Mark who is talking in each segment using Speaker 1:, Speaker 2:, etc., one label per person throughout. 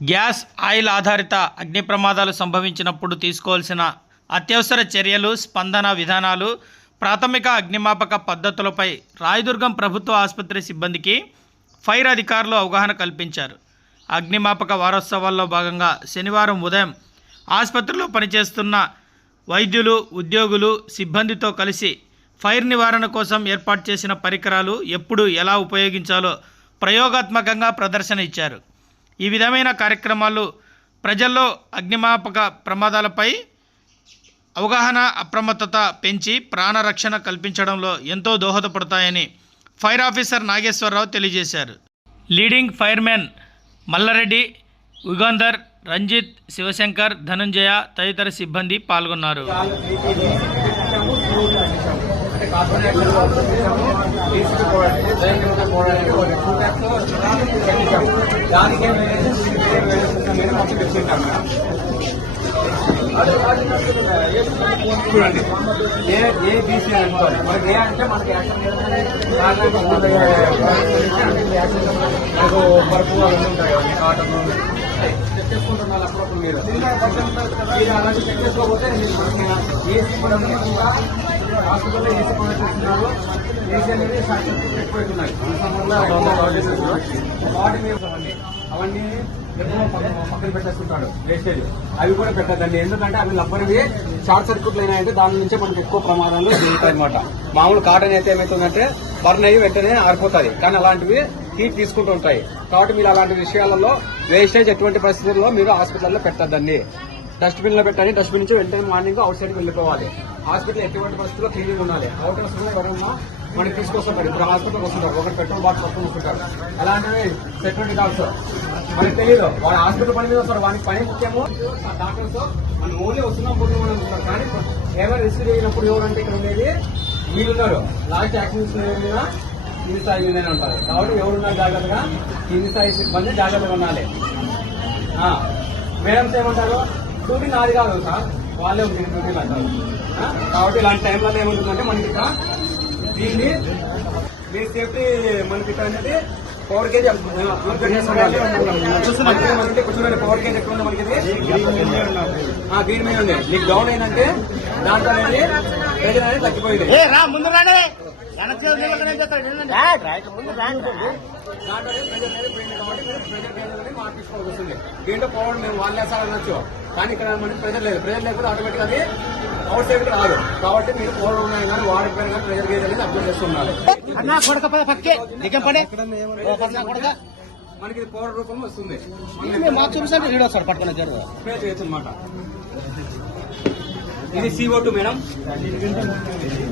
Speaker 1: Gas oil ఆధారిత అగ్ని ప్రమాదాలు సంభవించినప్పుడు తీసుకోవాల్సిన అత్యవసర చర్యలు స్పందన విధానాలు ప్రాథమిక అగ్నిమాపక పద్ధతులపై రాయదుర్గం ప్రభుత్వ ఆసుపత్రి సిబ్బందికి ఫైర్ అధికారులు అవగాహన కల్పించారు. అగ్నిమాపక వారోత్సవాల్లో భాగంగా శనివారం ఉదయం ఆసుపత్రిలో పనిచేస్తున్న వైద్యులు ఉద్యోగులు సిబ్బందితో కలిసి ఫైర్ నివారణ కోసం ఏర్పాటు చేసిన పరికరాలు ఎప్పుడు ఎలా ఉపయోగించాలో ప్రయోగాత్మకంగా ప్రదర్శన ఇచ్చారు. ఈ విధమైన కార్యక్రమాలు ప్రజల్లో అగ్నిమాపక ప్రమాదాలపై అవగాహన అప్రమత్తత పెంచి ప్రాణరక్షణ కల్పించడంలో ఎంతో దోహదపడతాయని ఫైర్ ఆఫీసర్ నాగేశ్వరరావు తెలియజేశారు. లీడింగ్ ఫైర్మెన్ మల్లారెడ్డి ఉగాంధర్ రంజిత్ శివశంకర్ ధనంజయ తదితర సిబ్బంది పాల్గొన్నారు.
Speaker 2: దానికి ఏం వేరియేషన్స్ దీనికి ఏం వేరియేషన్స్ అనేది మొత్తం తెచ్చుకుంటాం చూడండి ఏ ఏ బీసీ అనుకోవాలి మనకి ఏ అంటే మనకి యాక్షన్ మనకు పరుపు అవన్నీ ఉంటాయి కదా కాటన్ చెక్ చేసుకుంటున్నారు అప్పుడప్పుడు మీరు మీరు అలాంటి చెక్ చేసుకోకపోతే మీరు ఏసీ కూడా ఇంకా హాస్పిటల్లో ఏసీ కూడా ఏసీ అనేది వాటి మీద అవన్నీ పక్కన పెట్టేస్తుంటాడు వేస్టేజ్ అవి కూడా పెట్టద్దండి. ఎందుకంటే అవి లబ్బరివి షార్ట్ సర్క్యూట్లు అయినాయంటే దాని నుంచే మనకి ఎక్కువ ప్రమాదాలు జరుగుతాయి అనమాట మామూలు కాటన్ అయితే ఏమవుతుందంటే బర్న్ అయ్యి వెంటనే ఆరిపోతుంది కానీ అలాంటివి హీట్ తీసుకుంటూ ఉంటాయి. కాబట్టి మీరు అలాంటి విషయాలలో వేస్టేజ్ ఎటువంటి పరిస్థితుల్లో మీరు హాస్పిటల్లో పెట్టద్దండి. డస్ట్బిన్లో పెట్టండి. డస్ట్బిన్ నుంచి వెంటనే మార్నింగ్ అవుట్ సైడ్ వెళ్ళిపోవాలి. హాస్పిటల్ ఎటువంటి పరిస్థితుల్లో క్లీనింగ్ ఉండాలి. అవుట్ సమయం ఎవరన్నా మనకి తీసుకొస్తుంటారు. ఇప్పుడు హాస్పిటల్కి వస్తుంటారు. ఒకటి పెట్రోల్ బాక్స్ పక్కన వస్తుంటారు. అలాంటివి సెక్యూరిటీ గార్డ్స్ మనకి తెలియదు వాళ్ళ హాస్పిటల్ పని మీద వస్తారు. వానికి పని ముఖ్యము. ఆ డాక్టర్స్ మనం ఓన్లీ వస్తున్నప్పుడు పోతున్నాం అని కానీ ఎవరు రిసీవ్ చేయనప్పుడు ఎవరంటే ఇక్కడ ఉండేది? వీళ్ళున్నారు లాస్ట్ యాక్సిడెంట్స్ మీద కింది స్థాయి మీదనే ఉంటారు. కాబట్టి ఎవరున్నారు జాగ్రత్తగా కింది స్థాయి సిబ్బంది జాగ్రత్తగా ఉండాలి. మేడమ్స్ ఏమంటారు? డ్యూటీ నాది కాదు సార్. వాళ్ళే ఉంటుంది డ్యూటీలు అంటారు కాబట్టి ఇలాంటి టైంలో ఏముంటుందంటే మనకి ఇక్కడ దీన్ని మీ సేఫ్టీ మనకి ఇక్కడ అనేది పవర్ కేజ్ కూర్చోండి పవర్ కేజ్ ఎక్కువ మనకి గ్రీన్ మీద ఉంది. నీకు డౌన్ అయిందంటే దాంట్లో అనేది తగ్గిపోయింది. దాంట్లో ప్రెజర్ అనేది పోయింది కాబట్టి మీరు ప్రెజర్ గేజ్ అనేది మార్పించుకోవాల్సి వస్తుంది. దీంట్లో పవర్ మేము వాళ్ళు వేసాలనొచ్చు కానీ ఇక్కడ మనకి ప్రెజర్ లేదు. ప్రెజర్ లేకపోతే ఆటోమేటిక్ అది అవుట్ సైడ్ రాదు. కాబట్టి మీరు పవర్ ఉన్నాయి కానీ వాడిపోయిన కానీ ప్రెజర్ గేజ్ అనేది అప్డేట్ చేస్తున్నారు
Speaker 3: అన్నా కొడక పక్కే. నిజం పడే కొడక.
Speaker 2: మనకి ఇది రూపంలో వస్తుంది.
Speaker 3: మేము మాకు చూపిస్తే వీడియో సార్ పట్టుకున్న జరుగు
Speaker 2: స్ప్రే చేయొచ్చు అనమాట ఇది సిఓ టూ మేడం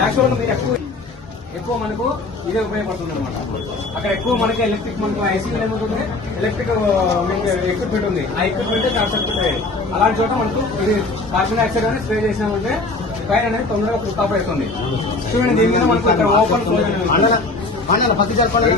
Speaker 2: యాక్చువల్గా మీరు ఎక్కువ ఎక్కువ మనకు ఇదే ఉపయోగపడుతుంది అనమాట అక్కడ ఎక్కువ మనకి ఎలక్ట్రిక్ మనకు ఐసీ ఏమవుతుంది? ఎలక్ట్రిక్ ఎక్విప్మెంట్ ఉంది. ఆ ఎక్విప్మెంట్ షార్ట్ సర్క్యూట్ అయ్యేది అలాంటి చోట మనకు ఇది కార్బన్ డైఆక్సైడ్ అనేది స్ప్రే చేసినామంటే ఫైర్ అనేది తొందరగా స్టాప్ అవుతుంది చూడండి దీని మీద మనకు ఇక్కడ ఓపెన్.
Speaker 3: అన్న పత్తి జరపాలి.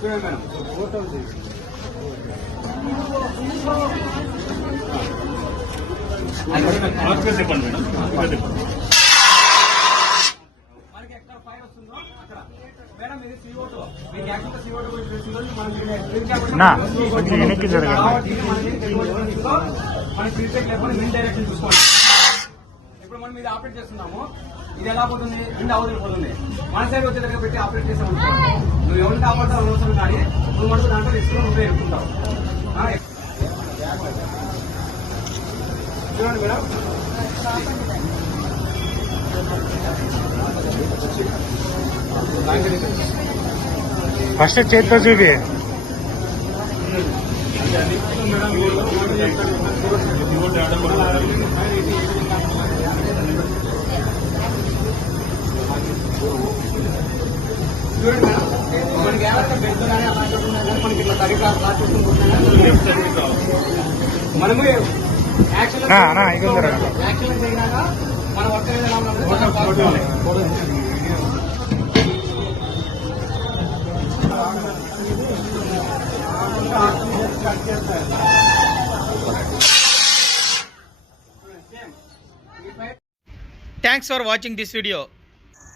Speaker 2: చూడండి మేడం. మనకి ఎక్కడ ఫైర్ వస్తుందో అక్కడ. మేడం ఇది CO2. మీకు యాక్చువల్గా CO2 గురించి తెలిసిందో మనకి గ్రీన్ క్యాబిన్
Speaker 4: నా, కొంచెం వెనక్కి
Speaker 2: లేకుండా మిన్ డైరెక్షన్ చూసుకోవాలి ఇప్పుడు మనం ఇది ఆపరేట్ చేస్తున్నాము. ఇది ఎలా పోతుంది? రెండు అవతల పోతుంది. మన సైడ్ వచ్చే దగ్గర పెట్టి ఆపరేట్ చేసాం అనుకో. నువ్వు ఎవరిని కాపాడుతావు అవసరం కానీ నువ్వు మనకు దాంట్లో రిస్క్ నువ్వే ఎదుర్కొంటావు. ఆ, చూడండి మేడం.
Speaker 4: ఫస్ట్ చేతితో చూపి.
Speaker 2: చూడండి మనకి ఎవరైనా బెడ్ కానీ అలాంటివి ఉన్నా కానీ మనకి ఇట్లా తగిన మనము యాక్షన్. యాక్షన్ మన వర్క్ ఎలా ఉన్నదో చాలా బాగా ఉండాలి.